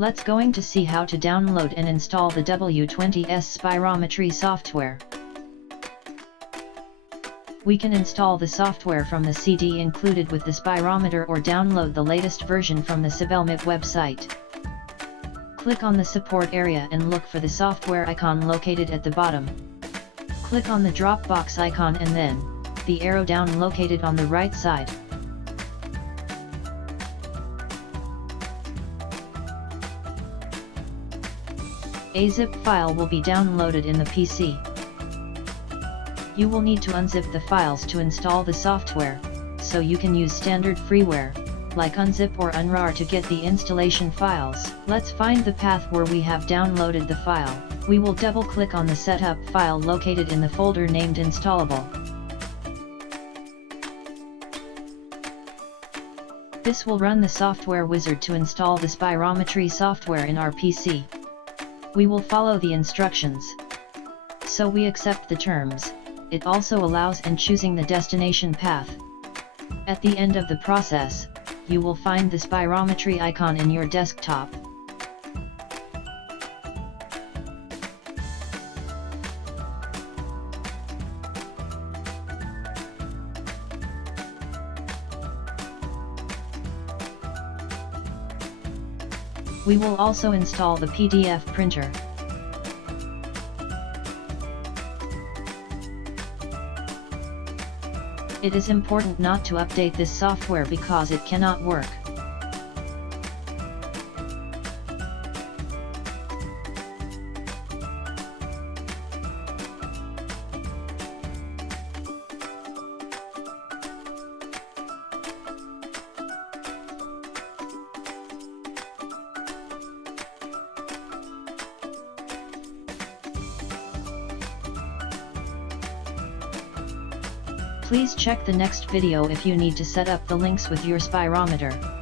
Let's going to see how to download and install the W20s Spirometry software. We can install the software from the CD included with the spirometer or download the latest version from the Sibelmed website. Click on the support area and look for the software icon located at the bottom. Click on the Dropbox icon and then the arrow down located on the right side. A zip file will be downloaded in the PC. You will need to unzip the files to install the software, so you can use standard freeware, like unzip or unrar to get the installation files. Let's find the path where we have downloaded the file. We will double-click on the setup file located in the folder named Installable. This will run the software wizard to install the Spirometry software in our PC. We will follow the instructions. So we accept the terms. It also allows in choosing the destination path. At the end of the process, you will find the Spirometry icon in your desktop. We will also install the PDF printer. It is important not to update this software because it cannot work. Please check the next video if you need to set up the links with your spirometer.